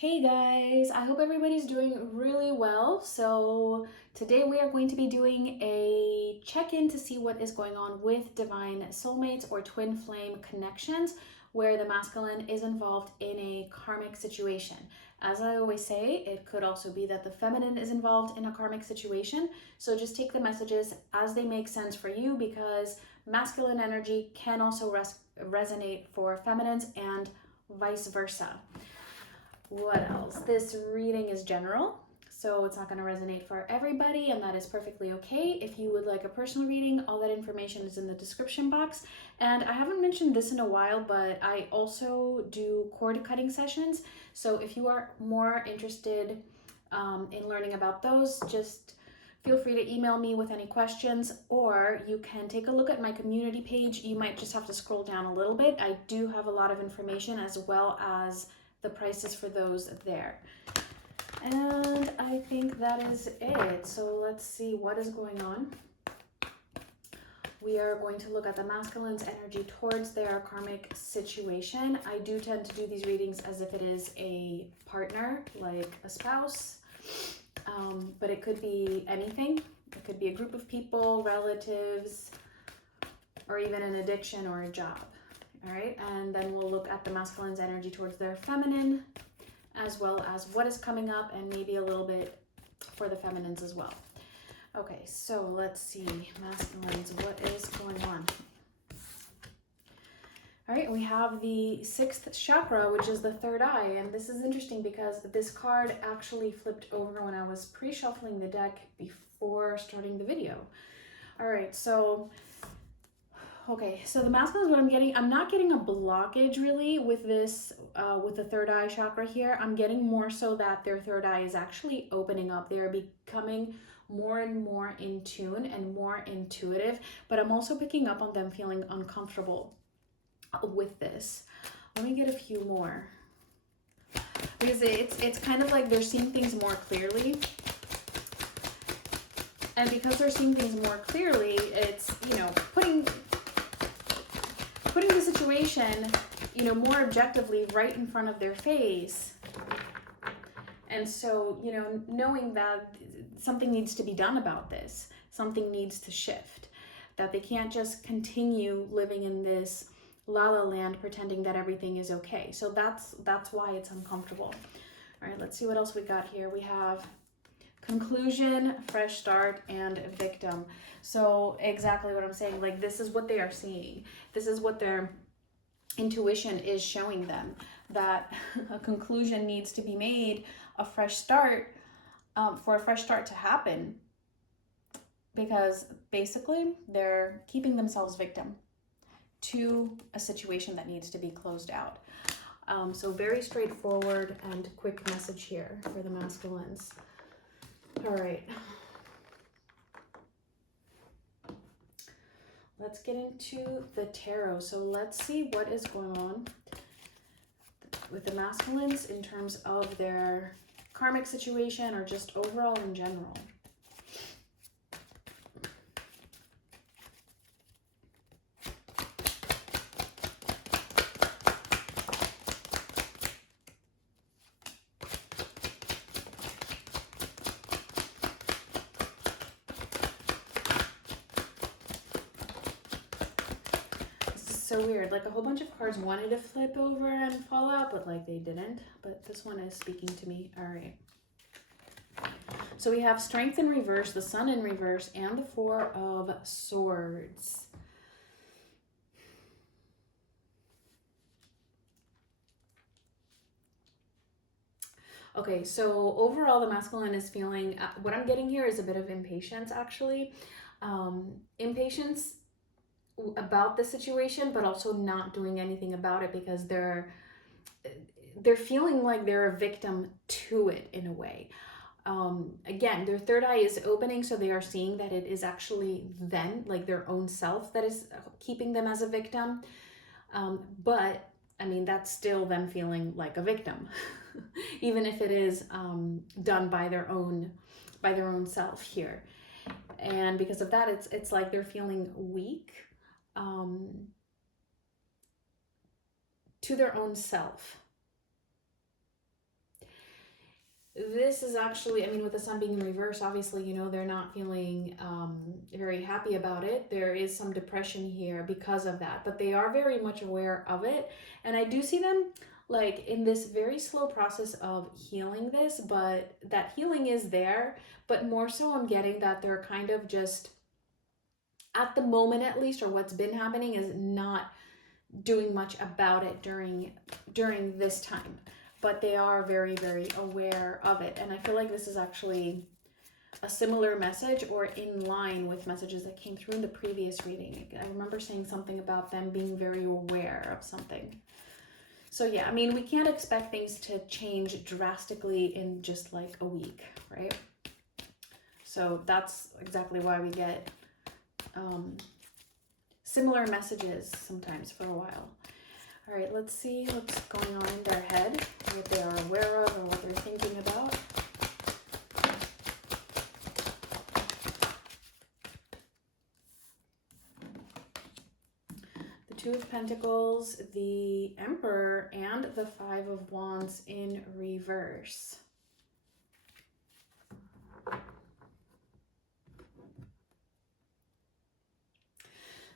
Hey guys, I hope everybody's doing really well. So today we are going to be doing a check-in to see what is going on with divine soulmates or twin flame connections where the masculine is involved in a karmic situation. As I always say, it could also be that the feminine is involved in a karmic situation. So just take the messages as they make sense for you, because masculine energy can also resonate for feminines and vice versa. What else? This reading is general, so it's not going to resonate for everybody, and that is perfectly okay. If you would like a personal reading, all that information is in the description box. And I haven't mentioned this in a while, but I also do cord cutting sessions. So if you are more interested in learning about those, just feel free to email me with any questions, or you can take a look at my community page. You might just have to scroll down a little bit. I do have a lot of information as well as the prices for those there. And I think that is it. So let's see what is going on. We are going to look at the masculine's energy towards their karmic situation. I do tend to do these readings as if it is a partner, like a spouse, but it could be anything. It could be a group of people, relatives, or even an addiction or a job. All right, and then we'll look at the masculine's energy towards their feminine, as well as what is coming up, and maybe a little bit for the feminines as well. Okay, so let's see, masculines, what is going on? All right, we have the 6th chakra, which is the third eye, and this is interesting because this card actually flipped over when I was pre-shuffling the deck before starting the video. All right, so okay, so the masculine is what I'm getting. I'm not getting a blockage really with this, with the third eye chakra here. I'm getting more so that their third eye is actually opening up. They're becoming more and more in tune and more intuitive, but I'm also picking up on them feeling uncomfortable with this. Let me get a few more, because it's kind of like they're seeing things more clearly. And because they're seeing things more clearly, it's, putting the situation, more objectively right in front of their face. And so, knowing that something needs to be done about this, something needs to shift, that they can't just continue living in this la-la land pretending that everything is okay. So that's why it's uncomfortable. All right, let's see what else we got here. We have conclusion, fresh start, and victim. So exactly what I'm saying, like this is what they are seeing. This is what their intuition is showing them, that a conclusion needs to be made, a fresh start, for a fresh start to happen, because basically they're keeping themselves victim to a situation that needs to be closed out. So very straightforward and quick message here for the masculines. All right. Let's get into the tarot. So let's see what is going on with the masculines in terms of their karmic situation, or just overall in general. So weird, like a whole bunch of cards wanted to flip over and fall out, but like they didn't. But this one is speaking to me. All right. So we have Strength in reverse, the Sun in reverse, and the Four of Swords. Okay, so overall the masculine is feeling, what I'm getting here is a bit of impatience actually. Impatience about the situation, but also not doing anything about it, because they're feeling like they're a victim to it in a way. Again, their third eye is opening, so they are seeing that it is actually them, like their own self, that is keeping them as a victim. But I mean, that's still them feeling like a victim, even if it is done by their own self here. And because of that, it's like they're feeling weak to their own self. this is actually, I mean, with the sun being in reverse, obviously, you know, they're not feeling very happy about it. There is some depression here because of that, but they are very much aware of it. And I do see them like in this very slow process of healing this, but that healing is there. But more so, I'm getting that they're kind of just, at the moment at least, or what's been happening, is not doing much about it during this time, but they are very, very aware of it. And I feel like this is actually a similar message or in line with messages that came through in the previous reading. I remember saying something about them being very aware of something. So yeah, I mean, we can't expect things to change drastically in just like a week, right? So that's exactly why we get similar messages sometimes for a while. All right, let's see what's going on in their head, what they are aware of or what they're thinking about. The Two of Pentacles, the Emperor, and the Five of Wands in reverse.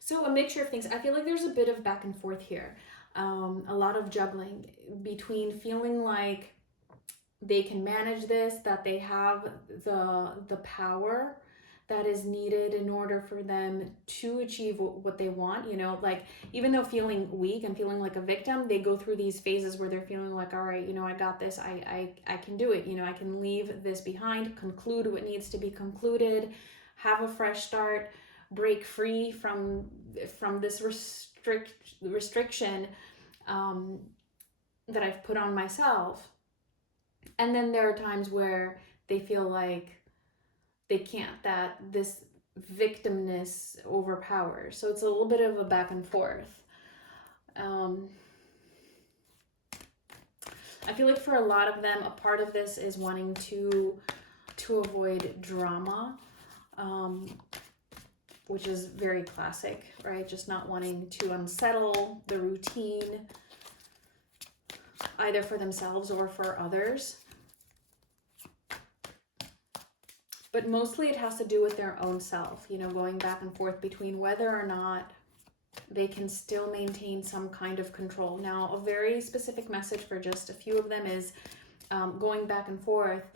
So a mixture of things. I feel like there's a bit of back and forth here. A lot of juggling between feeling like they can manage this, that they have the power that is needed in order for them to achieve what they want. You know, like even though feeling weak and feeling like a victim, they go through these phases where they're feeling like, all right, you know, I got this, I can do it. You know, I can leave this behind, conclude what needs to be concluded, have a fresh start, break free from this restriction that I've put on myself. And then there are times where they feel like they can't, that this victimness overpowers. So it's a little bit of a back and forth. I feel like for a lot of them, a part of this is wanting to avoid drama, which is very classic, right? Just not wanting to unsettle the routine, either for themselves or for others. But mostly it has to do with their own self, you know, going back and forth between whether or not they can still maintain some kind of control. Now, a very specific message for just a few of them is going back and forth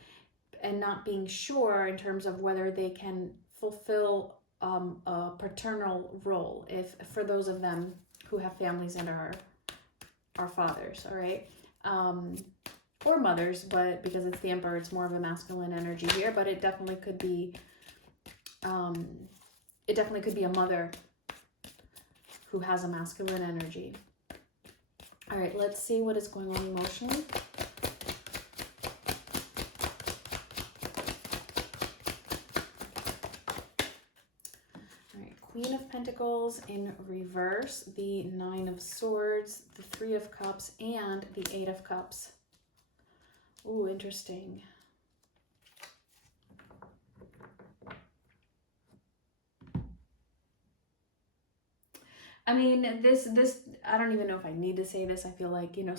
and not being sure in terms of whether they can fulfill a paternal role, if for those of them who have families and are fathers, all right? Or mothers, but because it's the Emperor, it's more of a masculine energy here, but it definitely could be a mother who has a masculine energy. All right, let's see what is going on emotionally. All right, Queen of Pentacles in reverse, the Nine of Swords, the Three of Cups, and the Eight of Cups. Ooh, interesting. I mean, this, I don't even know if I need to say this. I feel like, you know,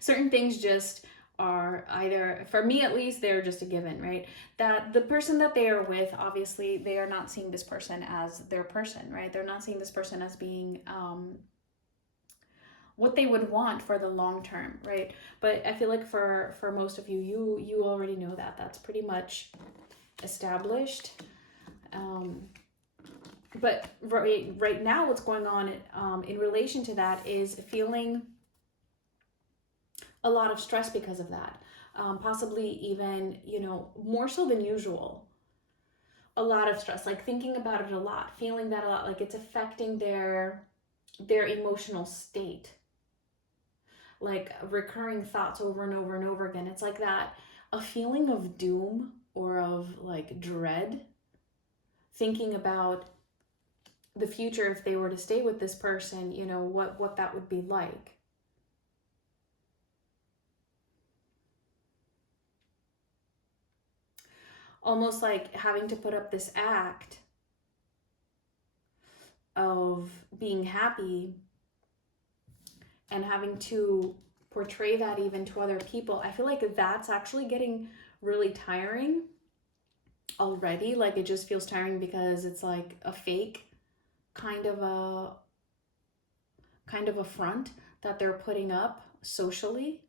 certain things just are either, for me at least, they're just a given, right? That the person that they are with, obviously, they are not seeing this person as their person, right? They're not seeing this person as being what they would want for the long term, right? But I feel like for most of you, you already know that. That's pretty much established. But right now, what's going on in relation to that is feeling a lot of stress because of that. Possibly even, you know, more so than usual. A lot of stress, like thinking about it a lot, feeling that a lot, like it's affecting their emotional state. Like recurring thoughts over and over and over again. It's like that, a feeling of doom or of like dread, thinking about the future if they were to stay with this person, you know, what that would be like. Almost like having to put up this act of being happy and having to portray that even to other people, I feel like that's actually getting really tiring already. Like, it just feels tiring because it's like a fake kind of a front that they're putting up socially,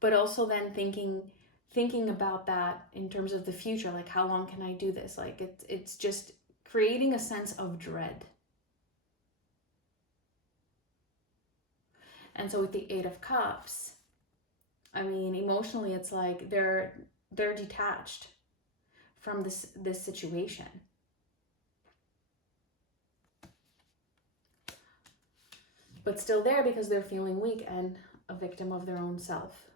but also then thinking about that in terms of the future, like, how long can I do this? Like, it's just creating a sense of dread. And so with the Eight of Cups, I mean, emotionally, it's like they're detached from this situation. But still there because they're feeling weak and a victim of their own self,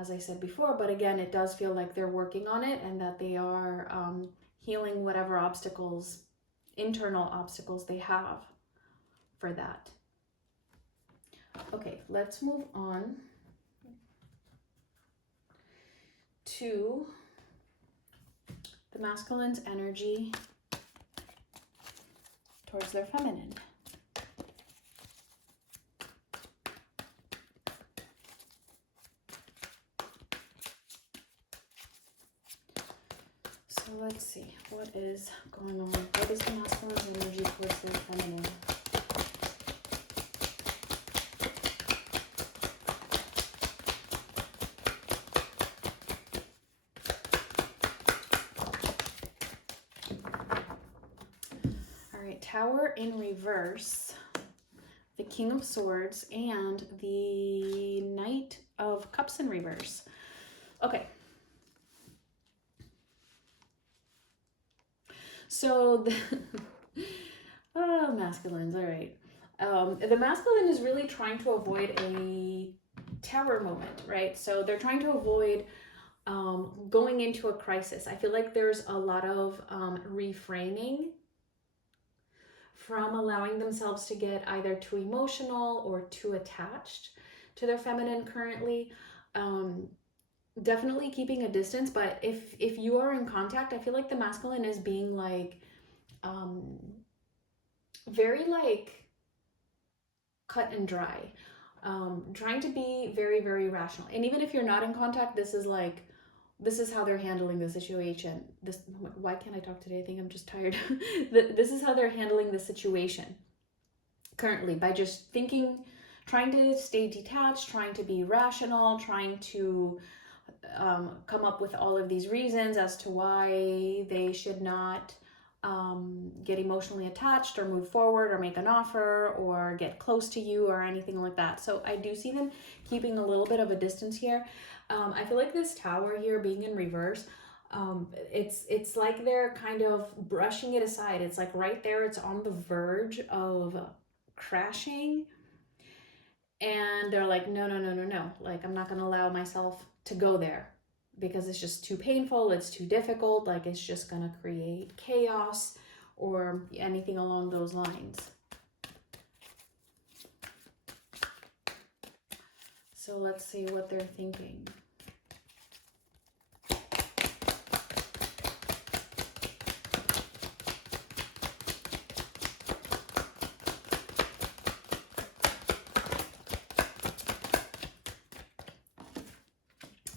as I said before. But again, it does feel like they're working on it and that they are healing whatever obstacles, internal obstacles they have for that. Okay, let's move on to the masculine's energy towards their feminine. So let's see, what is going on? What is the masculine's energy towards their feminine? Tower in reverse, the King of Swords, and the Knight of Cups in reverse. Okay. So masculines, all right. The masculine is really trying to avoid a tower moment, right? So they're trying to avoid going into a crisis. I feel like there's a lot of refraining from allowing themselves to get either too emotional or too attached to their feminine currently. Definitely keeping a distance, but if you are in contact, I feel like the masculine is being like very like cut and dry, trying to be very, very rational. And even if you're not in contact, this is how they're handling the situation. Why can't I talk today? I think I'm just tired. This is how they're handling the situation currently, by just thinking, trying to stay detached, trying to be rational, trying to come up with all of these reasons as to why they should not get emotionally attached or move forward or make an offer or get close to you or anything like that. So I do see them keeping a little bit of a distance here. I feel like this tower here being in reverse, it's like they're kind of brushing it aside. It's like right there, it's on the verge of crashing. And they're like, no. Like, I'm not going to allow myself to go there because it's just too painful. It's too difficult. Like, it's just going to create chaos or anything along those lines. So let's see what they're thinking.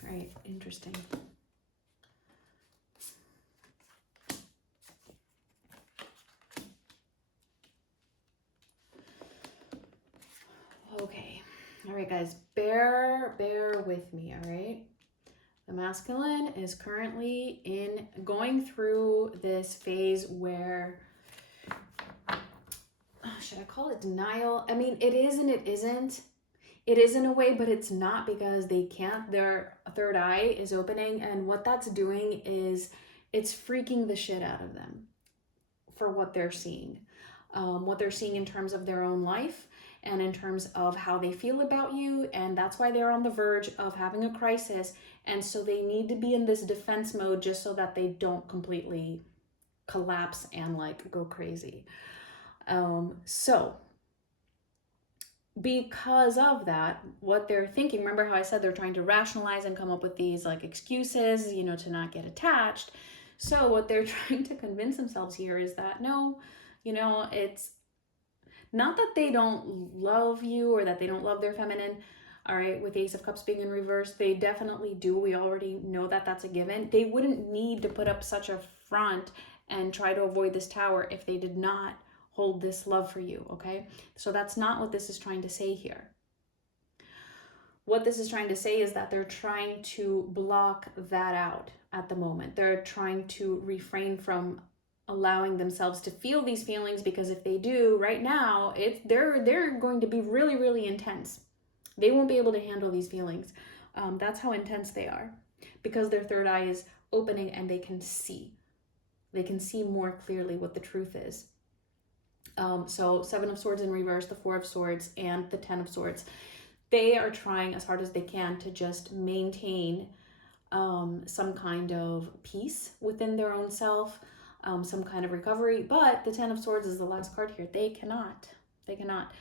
All right, interesting. Okay. All right, guys, bear with me, all right? The masculine is currently going through this phase where, should I call it denial? I mean, it is and it isn't. It is in a way, but it's not, because they can't. Their third eye is opening, and what that's doing is it's freaking the shit out of them for what they're seeing. What they're seeing in terms of their own life and in terms of how they feel about you, and that's why they're on the verge of having a crisis. And so they need to be in this defense mode just so that they don't completely collapse and like go crazy. So because of that, what they're thinking, remember how I said they're trying to rationalize and come up with these like excuses, you know, to not get attached. So what they're trying to convince themselves here is that no, you know, it's not that they don't love you or that they don't love their feminine. All right, with the Ace of Cups being in reverse, they definitely do. We already know that that's a given. They wouldn't need to put up such a front and try to avoid this Tower if they did not hold this love for you, okay? So that's not what this is trying to say here. What this is trying to say is that they're trying to block that out at the moment. They're trying to refrain from allowing themselves to feel these feelings, because if they do right now, they're going to be really, really intense. They won't be able to handle these feelings. That's how intense they are, because their third eye is opening and they can see. They can see more clearly what the truth is. So Seven of Swords in reverse, the Four of Swords, and the Ten of Swords. They are trying as hard as they can to just maintain some kind of peace within their own self, some kind of recovery. But the Ten of Swords is the last card here. They cannot. They cannot.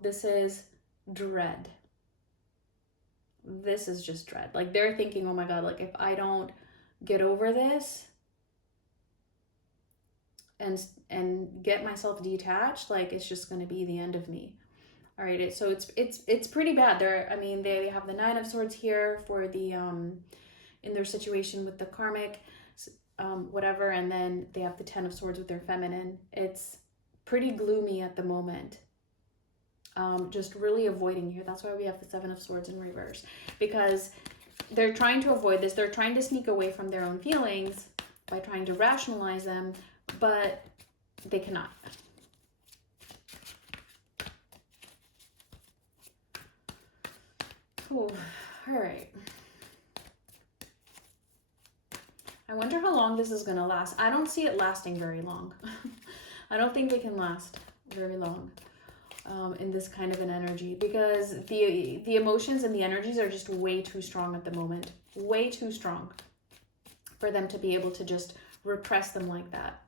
This is dread. This is just dread. Like, they're thinking, oh my God, like, if I don't get over this and get myself detached, like, it's just going to be the end of me. All right, so it's pretty bad. They have the Nine of Swords here for the in their situation with the karmic whatever, and then they have the Ten of Swords with their feminine. It's pretty gloomy at the moment. Just really avoiding here. That's why we have the Seven of Swords in reverse, because they're trying to avoid this. They're trying to sneak away from their own feelings by trying to rationalize them, but they cannot. Ooh, all right. I wonder how long this is going to last. I don't see it lasting very long. I don't think they can last very long in this kind of an energy, because the emotions and the energies are just way too strong at the moment. Way too strong for them to be able to just repress them like that.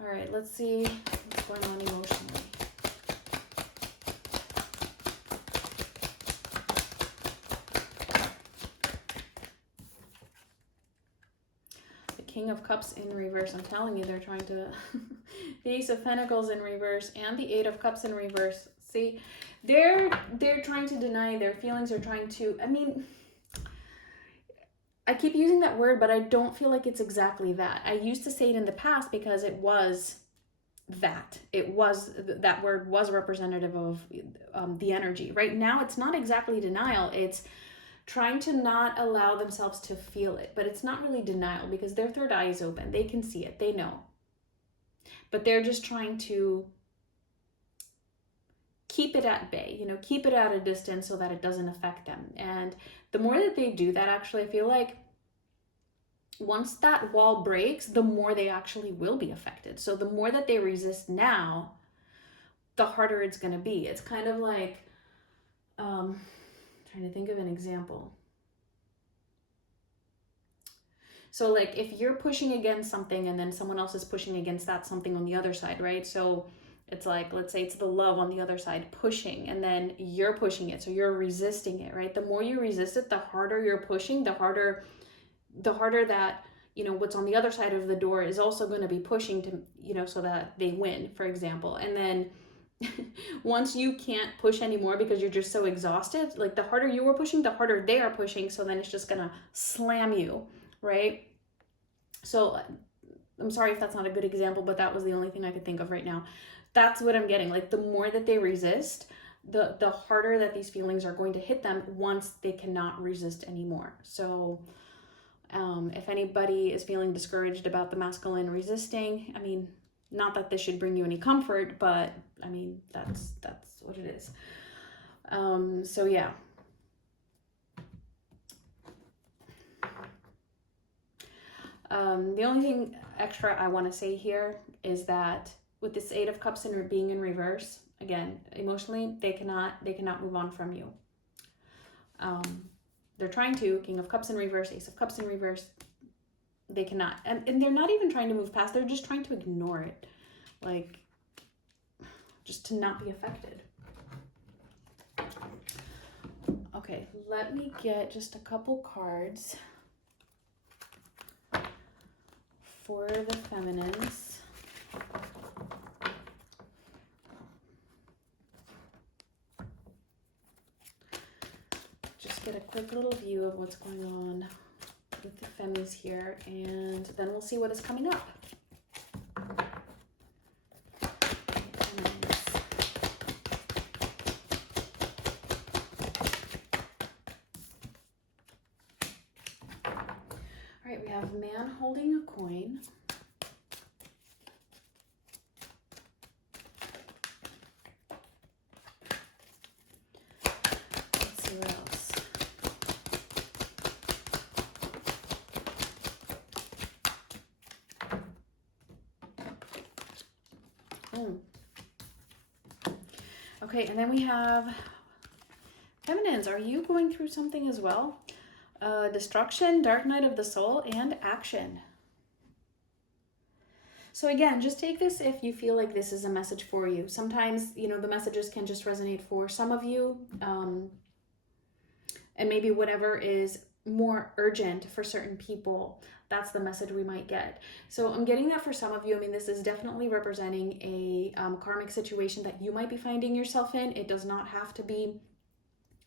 All right, let's see what's going on emotionally. King of Cups in reverse. I'm telling you, they're trying to... The Ace of Pentacles in reverse and the Eight of Cups in reverse. See, they're trying to deny their feelings. They're trying to... I keep using that word, but I don't feel like it's exactly that. I used to say it in the past because it was that. That word was representative of the energy. Right now, it's not exactly denial. It's trying to not allow themselves to feel it, but it's not really denial, because their third eye is open. They can see it. They know. But they're just trying to keep it at bay, keep it at a distance so that it doesn't affect them. And the more that they do that, actually, I feel like once that wall breaks, the more they actually will be affected. So the more that they resist now, the harder it's going to be. It's kind of like, trying to think of an example. So like if you're pushing against something and then someone else is pushing against that something on the other side, right? So it's like, let's say it's the love on the other side pushing, and then you're pushing it. So you're resisting it, right? The more you resist it, the harder you're pushing, the harder that, what's on the other side of the door is also going to be pushing to, so that they win, for example. And then once you can't push anymore because you're just so exhausted, like the harder you are pushing, the harder they are pushing. So then it's just gonna slam you, right? So I'm sorry if that's not a good example, but that was the only thing I could think of right now. That's what I'm getting. Like the more that they resist, the harder that these feelings are going to hit them once they cannot resist anymore. So if anybody is feeling discouraged about the masculine resisting, not that this should bring you any comfort, but that's what it is. So yeah. The only thing extra I want to say here is that with this Eight of Cups and being in reverse, again, emotionally, they cannot move on from you. They're trying to, King of Cups in reverse, Ace of Cups in reverse, they cannot. And they're not even trying to move past, they're just trying to ignore it. Like, just to not be affected. Okay, let me get just a couple cards for the feminines. quick little view of what's going on with the femmes here, and then we'll see what is coming up. All right, we have a man holding a coin. Let's see what else. Okay, and then we have feminines. Are you going through something as well? Destruction, dark night of the soul, and action. So again, just take this if you feel like this is a message for you. Sometimes, you know, the messages can just resonate for some of you. And maybe whatever is more urgent for certain people, that's the message we might get. So I'm getting that for some of you. I mean, this is definitely representing a karmic situation that you might be finding yourself in. It does not have to be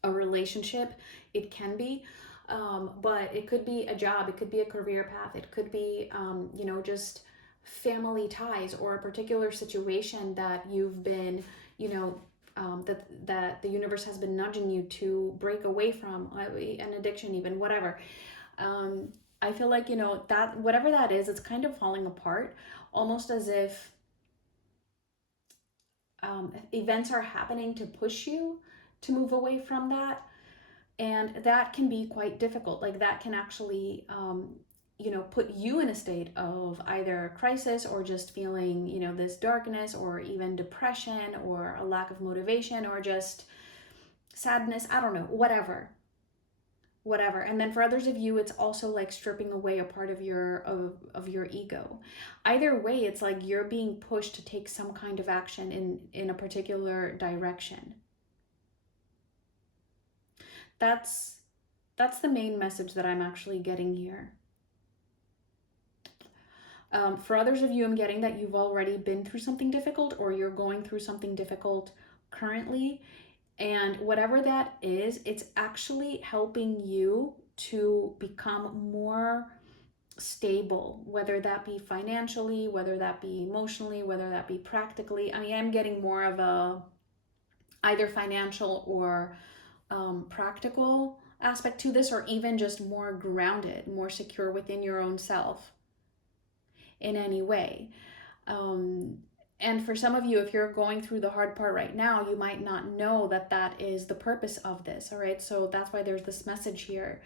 a relationship. It can be, but it could be a job. It could be a career path. It could be, you know, just family ties or a particular situation that you've been, you know, that the universe has been nudging you to break away from, an addiction, even, whatever. I feel like, you know, that whatever that is, it's kind of falling apart, almost as if events are happening to push you to move away from that. And that can be quite difficult. Like that can actually, you know, put you in a state of either crisis or just feeling, you know, this darkness or even depression or a lack of motivation or just sadness. I don't know, whatever. And then for others of you, it's also like stripping away a part of your ego. Either way, it's like you're being pushed to take some kind of action in a particular direction. That's the main message that I'm actually getting here. For others of you, I'm getting that you've already been through something difficult or you're going through something difficult currently. And whatever that is, it's actually helping you to become more stable, whether that be financially, whether that be emotionally, whether that be practically. I mean, I'm getting more of a either financial or practical aspect to this, or even just more grounded, more secure within your own self in any way. And for some of you, if you're going through the hard part right now, you might not know that that is the purpose of this, all right? So that's why there's this message here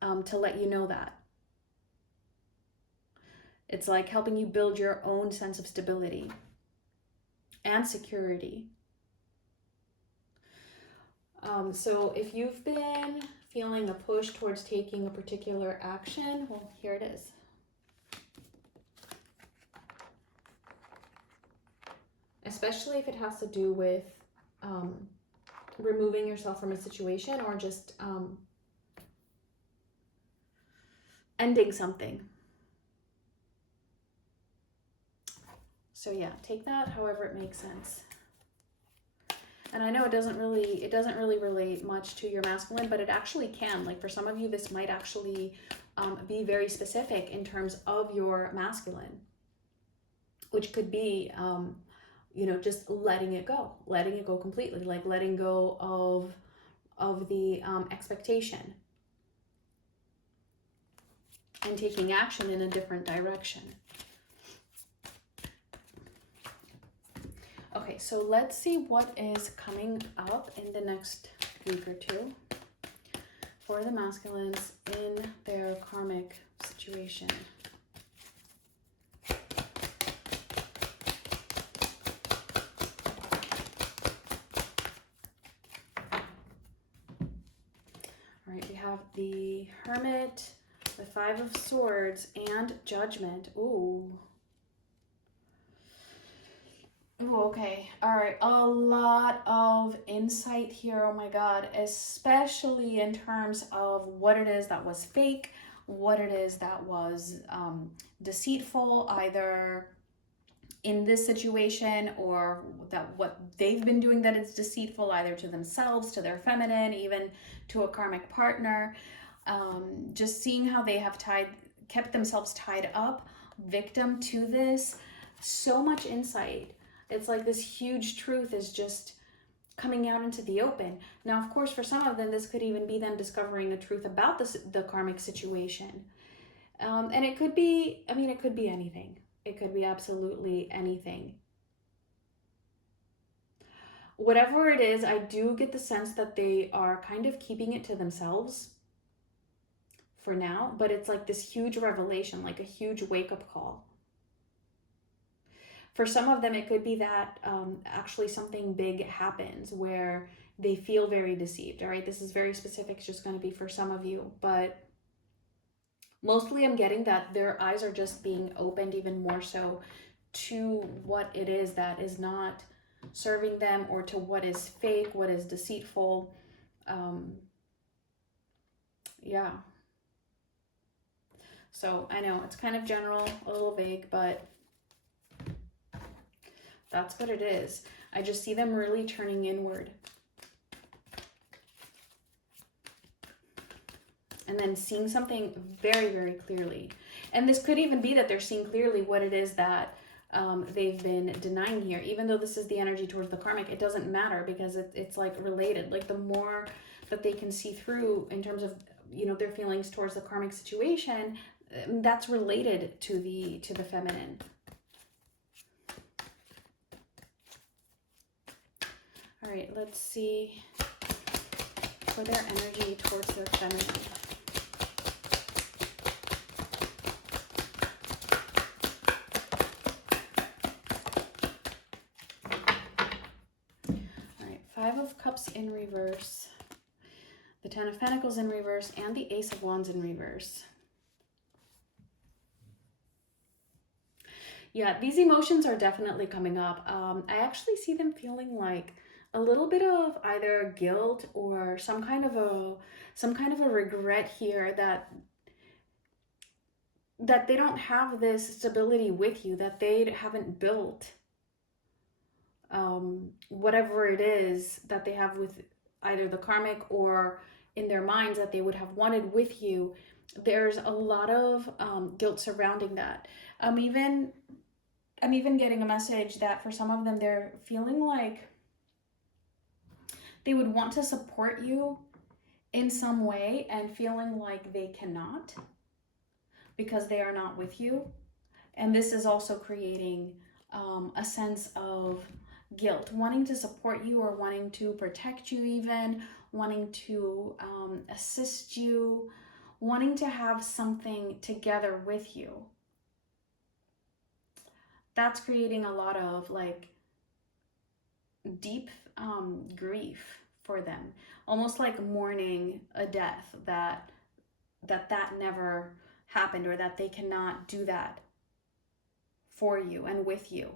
to let you know that. It's like helping you build your own sense of stability and security. So if you've been feeling a push towards taking a particular action, well, here it is. Especially if it has to do with removing yourself from a situation or just ending something. So yeah, take that however it makes sense. And I know it doesn't really relate much to your masculine, but it actually can. Like for some of you, this might actually be very specific in terms of your masculine, which could be, you know, just letting it go completely, like letting go of the expectation and taking action in a different direction. Okay, so let's see what is coming up in the next week or two for the masculines in their karmic situation. All right, we have the Hermit, the Five of Swords, and Judgment. Ooh. Ooh, okay. All right. A lot of insight here. Oh my God. Especially in terms of what it is that was fake, what it is that was deceitful, either in this situation, or that what they've been doing that is deceitful, either to themselves, to their feminine, even to a karmic partner. Just seeing how they have kept themselves tied up, victim to this. So much insight. It's like this huge truth is just coming out into the open. Now, of course, for some of them, this could even be them discovering the truth about the karmic situation. And it could be, I mean, it could be anything. It could be absolutely anything. Whatever it is, I do get the sense that they are kind of keeping it to themselves for now, but it's like this huge revelation, like a huge wake-up call. For some of them, it could be that actually something big happens where they feel very deceived. All right, this is very specific. It's just going to be for some of you, but mostly I'm getting that their eyes are just being opened even more so to what it is that is not serving them, or to what is fake, what is deceitful. Yeah. So I know it's kind of general, a little vague, but that's what it is. I just see them really turning inward. And then seeing something very, very clearly. And this could even be that they're seeing clearly what it is that they've been denying here. Even though this is the energy towards the karmic, it doesn't matter, because it's like related. Like the more that they can see through in terms of, you know, their feelings towards the karmic situation, that's related to the feminine. All right, let's see for their energy towards their feminine. All right, Five of Cups in reverse, the Ten of Pentacles in reverse, and the Ace of Wands in reverse. Yeah, these emotions are definitely coming up. I actually see them feeling like a little bit of either guilt or some kind of a regret here that they don't have this stability with you, that they haven't built whatever it is that they have with either the karmic or in their minds that they would have wanted with you. There's a lot of guilt surrounding that. I'm even getting a message that for some of them, they're feeling like they would want to support you in some way and feeling like they cannot because they are not with you. And this is also creating a sense of guilt, wanting to support you or wanting to protect you, even wanting to assist you, wanting to have something together with you. That's creating a lot of like deep grief for them, almost like mourning a death that never happened, or that they cannot do that for you and with you.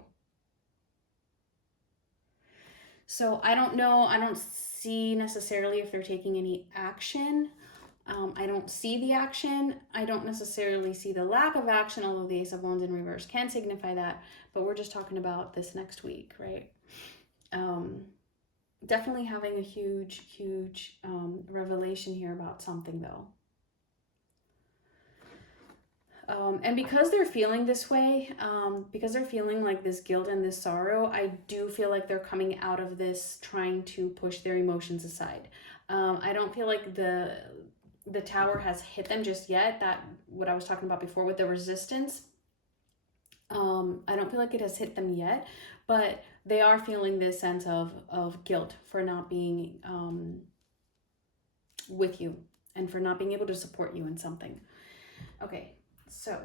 So I don't know, I don't see necessarily if they're taking any action. I don't see the action. I don't necessarily see the lack of action, although the Ace of Wands in reverse can signify that, but we're just talking about this next week, right? Definitely having a huge revelation here about something, though. And because they're feeling this way, because they're feeling like this guilt and this sorrow, I do feel like they're coming out of this trying to push their emotions aside. I don't feel like the Tower has hit them just yet. That what I was talking about before with the resistance. I don't feel like it has hit them yet, but they are feeling this sense of guilt for not being with you and for not being able to support you in something. Okay, so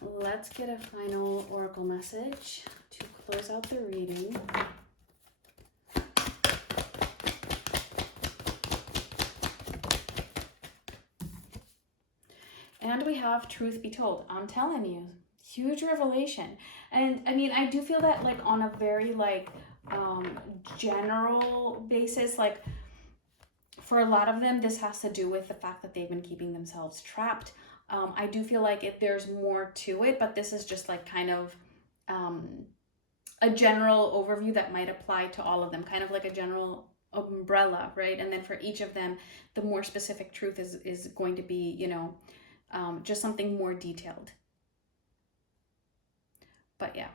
let's get a final oracle message to close out the reading. And we have truth be told. I'm telling you, huge revelation. And I mean, I do feel that like on a very like general basis, like for a lot of them, this has to do with the fact that they've been keeping themselves trapped. I do feel like there's more to it, but this is just like kind of a general overview that might apply to all of them, kind of like a general umbrella, right? And then for each of them, the more specific truth is going to be, you know, just something more detailed. But yeah,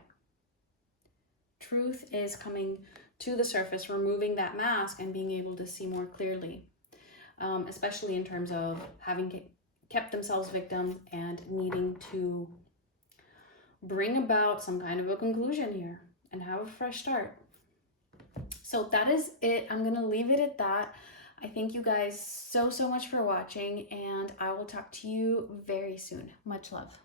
truth is coming to the surface, removing that mask and being able to see more clearly, especially in terms of having kept themselves victim and needing to bring about some kind of a conclusion here and have a fresh start. So that is it. I'm going to leave it at that. I thank you guys so much for watching, and I will talk to you very soon. Much love.